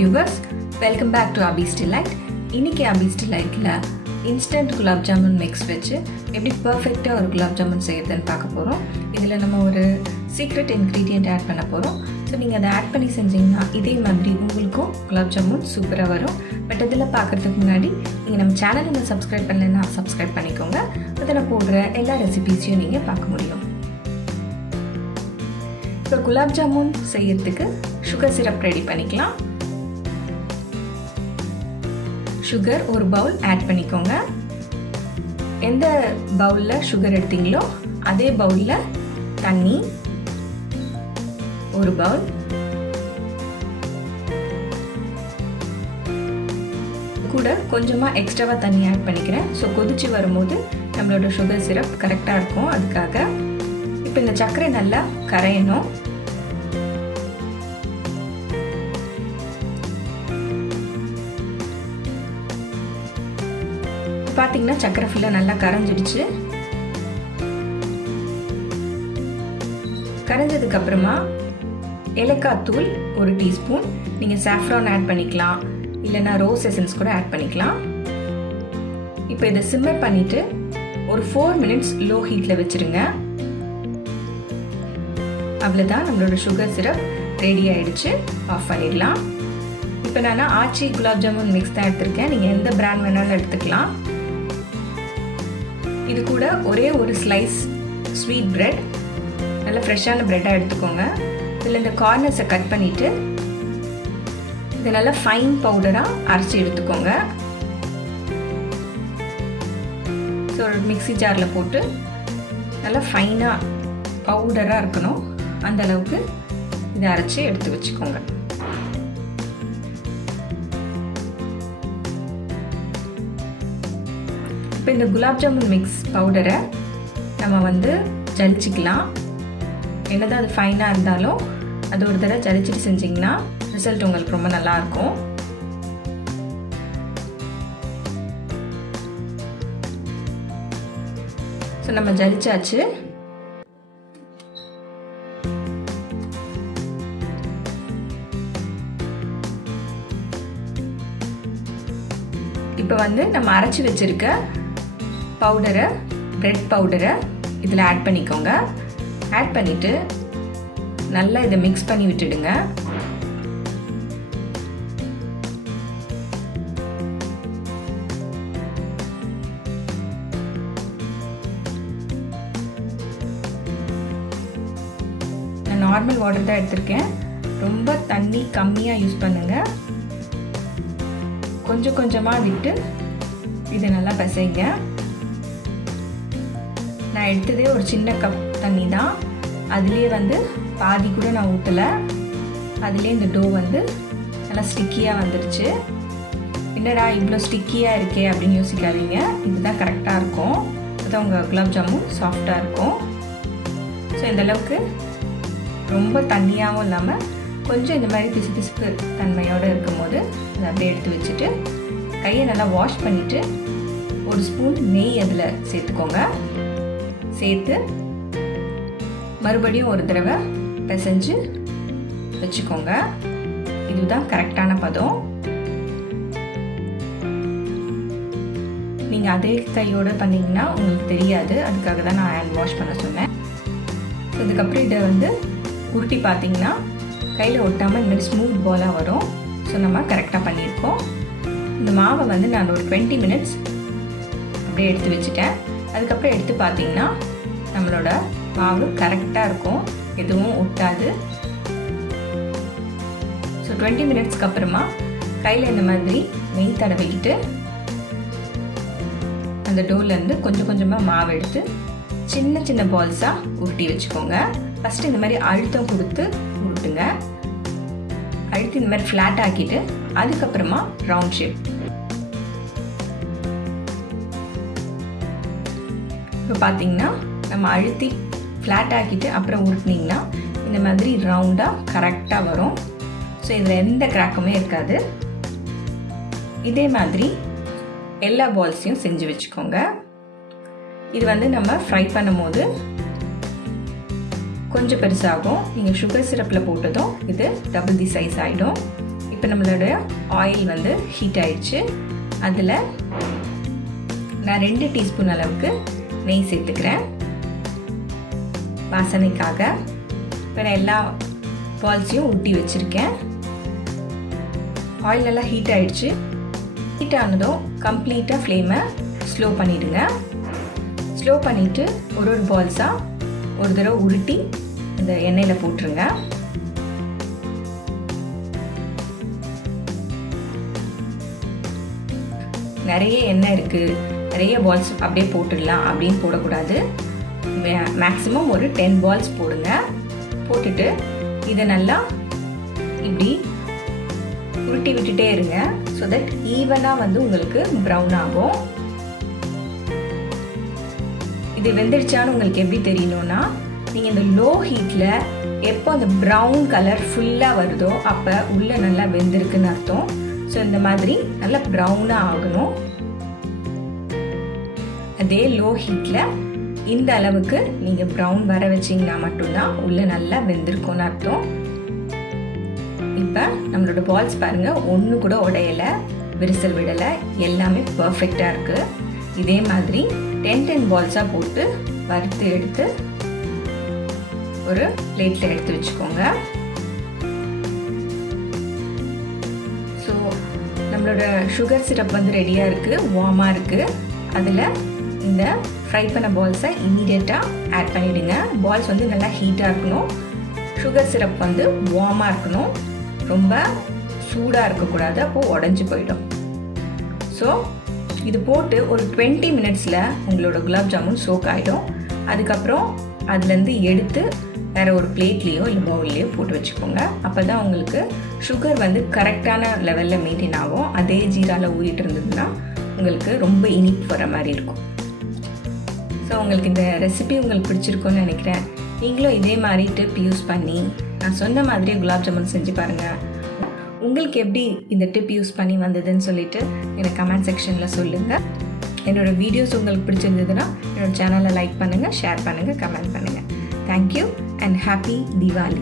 viewers, welcome back to Abhi's Delight. இன்னைக்கு Abhi's Delightல instant gulab jamun mix வச்சு எப்படி பர்ஃபெக்டாக ஒரு குலாப் ஜாமுன் செய்யறதுன்னு பார்க்க போகிறோம். இதில் நம்ம ஒரு சீக்ரெட் இன்க்ரீடியண்ட் ஆட் பண்ண போகிறோம். ஸோ நீங்கள் அதை ஆட் பண்ணி செஞ்சிங்கன்னா இதே மாதிரி உங்களுக்கும் குலாப் ஜாமுன் சூப்பராக வரும். பட் இதில் பார்க்குறதுக்கு முன்னாடி நீங்கள் நம்ம சேனலை இன்னும் சப்ஸ்கிரைப் பண்ணலைன்னா சப்ஸ்கிரைப் பண்ணிக்கோங்க. அதில் போடுற எல்லா ரெசிபீஸையும் நீங்கள் பார்க்க முடியும். இப்போ குலாப் ஜாமுன் செய்யறதுக்கு சுகர் சிரப் ரெடி பண்ணிக்கலாம். சுகர் ஒரு பவுல் ஆட் பண்ணிக்கோங்க. எந்த பவுலில் சுகர் எடுத்தீங்களோ அதே பவுலில் தண்ணி ஒரு பவுல், கூட கொஞ்சமாக எக்ஸ்ட்ராவாக தண்ணி ஆட் பண்ணிக்கிறேன். ஸோ கொதிச்சு வரும்போது நம்மளோட சுகர் சிரப் கரெக்டாக இருக்கும். அதுக்காக இப்போ இந்த சர்க்கரை நல்லா கரையணும். பார்த்தீங்கன்னா சர்க்கரை ஃபுல்லாக நல்லா கரைஞ்சிடுச்சு. கரைஞ்சதுக்கு அப்புறமா ஏலக்காய் தூள் ஒரு டீஸ்பூன், நீங்கள் சாஃப்ரான் ஆட் பண்ணிக்கலாம், இல்லைன்னா ரோஸ் எசன்ஸ் கூட ஆட் பண்ணிக்கலாம். இப்போ இதை சிம்மர் பண்ணிட்டு ஒரு 4 மினிட்ஸ் லோ ஹீட்டில் வச்சுருங்க. அவ்வளோதான், நம்மளோட சுகர் சிரப் ரெடி ஆகிடுச்சு. ஆஃப் பண்ணிடலாம். இப்போ நான் ஆச்சி குலாப் ஜாமுன் மிக்ஸ் தான் எடுத்திருக்கேன். நீங்கள் எந்த பிராண்ட் வேணாலும் எடுத்துக்கலாம். இது கூட ஒரே ஒரு ஸ்லைஸ் ஸ்வீட் பிரெட், நல்ல ஃப்ரெஷ்ஷான ப்ரெட்டாக எடுத்துக்கோங்க. இதில் இந்த கார்னர்ஸை கட் பண்ணிவிட்டு இதை நல்லா ஃபைன் பவுடராக அரைச்சி எடுத்துக்கோங்க. ஸோ ஒரு மிக்ஸி ஜாரில் போட்டு நல்லா ஃபைனாக பவுடராக இருக்கணும், அந்த அளவுக்கு இதை அரைச்சி எடுத்து வச்சுக்கோங்க. இப்போ இந்த குலாப் ஜாமுன் மிக்ஸ் பவுடரை நம்ம ஜலிச்சிக்கலாம். என்னதான் அது ஃபைனாக இருந்தாலும் அது ஒரு தடவை ஜலிச்சிட்டு செஞ்சிங்கன்னா ரிசல்ட் உங்களுக்கு ரொம்ப நல்லாயிருக்கும். ஸோ நம்ம ஜலிச்சாச்சு. இப்போ நம்ம அரைச்சி வச்சிருக்க பவுடரை, பிரெட் பவுடரை இதில் ஆட் பண்ணிக்கோங்க. ஆட் பண்ணிவிட்டு நல்லா இதை மிக்ஸ் பண்ணி விட்டுடுங்க. நான் நார்மல் வாட்டர் தான் எடுத்திருக்கேன். ரொம்ப தண்ணி கம்மியாக யூஸ் பண்ணுங்கள். கொஞ்சம் கொஞ்சமாக விட்டு இதை நல்லா பிசைங்க. நான் எடுத்ததே ஒரு சின்ன கப் தண்ணி தான். அதுலேயே பாதி கூட நான் ஊற்றலை. அதுலேயே இந்த டோ நல்லா ஸ்டிக்கியாக வந்துடுச்சு. என்னடா இவ்வளோ ஸ்டிக்கியாக இருக்கே அப்படின்னு யோசிக்காதீங்க. இதுதான் கரெக்டாக இருக்கும். அதுதான் உங்கள் குலாப் ஜாமுன் சாஃப்டாக இருக்கும். ஸோ இந்தளவுக்கு ரொம்ப தண்ணியாகவும் இல்லாமல் கொஞ்சம் இந்த மாதிரி பிசு பிசுப்பு தன்மையோடு இருக்கும்போது அதை அப்படியே எடுத்து வச்சுட்டு கையை நல்லா வாஷ் பண்ணிவிட்டு ஒரு ஸ்பூன் நெய் அதில் சேர்த்துக்கோங்க. சேர்த்து மறுபடியும் ஒரு தடவை பிசைஞ்சு வச்சுக்கோங்க. இதுதான் கரெக்டான பதம். நீங்கள் அதே கையோடு பண்ணிங்கன்னா உங்களுக்கு தெரியாது. அதுக்காக தான் நான் ஹேண்ட் வாஷ் பண்ண சொன்னேன். அதுக்கப்புறம் இதை உருட்டி பார்த்தீங்கன்னா கையில் ஒட்டாமல் இந்த மாதிரி ஸ்மூத் பாலாக வரும். ஸோ நம்ம கரெக்டாக பண்ணியிருக்கோம். இந்த மாவை நான் ஒரு 20 மினிட்ஸ் அப்படியே எடுத்து வச்சுட்டேன். அதுக்கப்புறம் எடுத்து பார்த்தீங்கன்னா நம்மளோட மாவு கரெக்டாக இருக்கும், எதுவும் ஒட்டாது. ஸோ 20 மினிட்ஸ்க்கு அப்புறமா கையில் இந்த மாதிரி நெய் தடவிக்கிட்டு அந்த டோர்லேருந்து கொஞ்சம் கொஞ்சமாக மாவு எடுத்து சின்ன சின்ன பால்ஸாக உருட்டி வச்சுக்கோங்க. ஃபஸ்ட்டு இந்த மாதிரி அழுத்தம் கொடுத்து உருட்டுங்க. அழுத்தி இந்த மாதிரி ஃப்ளாட் ஆக்கிட்டு அதுக்கப்புறமா ரவுண்ட் ஷேப். இப்போ பார்த்தீங்கன்னா நம்ம அழுத்தி ஃப்ளாட் ஆக்கிட்டு அப்புறம் உருட்டினீங்கன்னா இந்த மாதிரி ரவுண்டாக கரெக்டாக வரும். ஸோ இதில் எந்த கிராக்குமே இருக்காது. இதே மாதிரி எல்லா பால்ஸையும் செஞ்சு வச்சுக்கோங்க. இது நம்ம ஃப்ரை பண்ணும்போது கொஞ்சம் பெருசாகும். நீங்கள் சுகர் சிரப்பில் போட்டதும் இது டபுள் தி சைஸ் ஆகிடும். இப்போ நம்மளோட ஆயில் வந்து ஹீட் ஆயிடுச்சு. அதில் நான் 2 டீஸ்பூன் அளவுக்கு நெய் சேர்த்துக்கிறேன் வாசனைக்காக. இப்போ நான் எல்லா பால்ஸையும் ஊட்டி வச்சுருக்கேன். ஆயில் நல்லா ஹீட் ஆகிடுச்சு. ஹீட் ஆனதும் கம்ப்ளீட்டாக ஃப்ளேமை ஸ்லோ பண்ணிவிடுங்க. ஸ்லோ பண்ணிவிட்டு ஒரு பால்ஸாக ஒரு தடவை உருட்டி அந்த எண்ணெயில் போட்டுருங்க. நிறைய எண்ணெய் இருக்குது, நிறைய பால்ஸ் அப்படியே போட்டுடலாம் அப்படின்னு போடக்கூடாது. மேக்ஸிமம் ஒரு 10 பால்ஸ் போடுங்க. போட்டுட்டு இதை நல்லா இப்படி உருட்டி விட்டுட்டே இருங்க. ஸோ தட் ஈவனாக வந்து உங்களுக்கு ப்ரௌன் ஆகும். இது வெந்துடுச்சான்னு உங்களுக்கு எப்படி தெரியணும்னா, நீங்கள் இந்த லோ ஹீட்டில் எப்போ அந்த ப்ரௌன் கலர் ஃபுல்லாக வருதோ அப்போ உள்ளே நல்லா வெந்திருக்குன்னு அர்த்தம். ஸோ இந்த மாதிரி நல்லா ப்ரௌனாக ஆகணும். அதே லோ ஹீட்டில் இந்த அளவுக்கு நீங்கள் ப்ரௌன் வர வச்சிங்கன்னா மட்டும்தான் உள்ளே நல்லா வெந்திருக்கும்னு அர்த்தம். இப்போ நம்மளோட பால்ஸ் பாருங்கள், ஒன்று கூட உடையலை, விரிசல் விடலை, எல்லாமே பர்ஃபெக்டாக இருக்குது. இதே மாதிரி 10 பால்ஸாக போட்டு வறுத்து எடுத்து ஒரு பிளேட்டில் எடுத்து வச்சுக்கோங்க. ஸோ நம்மளோட சுகர் சிரப் வந்து ரெடியாக இருக்குது, வார்மாக இருக்குது. அதில் இந்த ஃப்ரை பண்ண பால்ஸை இமீடியட்டாக ஆட் பண்ணிவிடுங்க. பால்ஸ் வந்து நல்லா ஹீட்டாக இருக்கணும். சுகர் சிரப் வந்து வார்மாக இருக்கணும், ரொம்ப சூடாக இருக்கக்கூடாது, அப்போது உடஞ்சி போயிடும். ஸோ இது போட்டு ஒரு 20 மினிட்ஸில் உங்களோட குலாப் ஜாமுன் சோக் ஆகிடும். அதுக்கப்புறம் அதுலேருந்து எடுத்து வேறு ஒரு பிளேட்லேயோ இல்லை பவுல்லையோ போட்டு வச்சுக்கோங்க. அப்போ தான் உங்களுக்கு சுகர் வந்து கரெக்டான லெவலில் மெயின்டைன் ஆகும். அதே ஜீராவில் ஊறிட்டு இருந்ததுன்னா உங்களுக்கு ரொம்ப இனிப்பு வர மாதிரி இருக்கும். ஸோ உங்களுக்கு இந்த ரெசிபி உங்களுக்கு பிடிச்சிருக்குன்னு நினைக்கிறேன். நீங்களும் இதே மாதிரி டிப் யூஸ் பண்ணி நான் சொன்ன மாதிரியே குலாப் ஜாமுன் செஞ்சு பாருங்கள். உங்களுக்கு எப்படி இந்த டிப் யூஸ் பண்ணி வந்ததுன்னு சொல்லிட்டு எனக்கு கமெண்ட் செக்ஷனில் சொல்லுங்கள். என்னோடய வீடியோஸ் உங்களுக்கு பிடிச்சிருந்ததுன்னா என்னோடய சேனலை லைக் பண்ணுங்கள், ஷேர் பண்ணுங்கள், கமெண்ட் பண்ணுங்கள். Thank you and happy Deepavali.